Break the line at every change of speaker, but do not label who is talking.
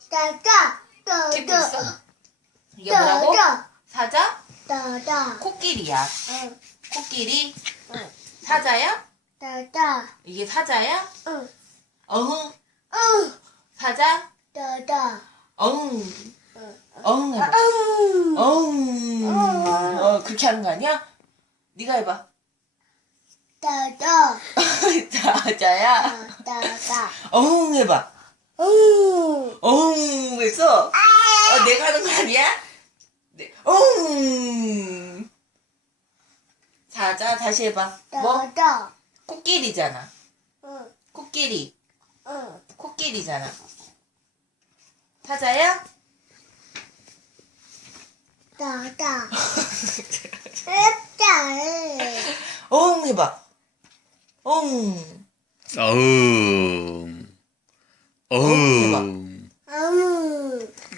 찍고 있어? 이게 뭐라고? 사자? 코끼리야. 코끼리? 사자야? 이게 사자야? 어흥? 사자? 어흥. 어흥 해봐. 어흥. 그렇게 하는 거 아니야? 네가 해봐. 사자야? 어흥 해봐. 어흥 했어? 내가 하는 거 아니야? 네. 어흥. 사자 다시 해봐. 뭐? 코끼리잖아. 코끼리. 코끼리잖아. 사자야? 어흥 해봐. 어흥.
어흥. 어흥.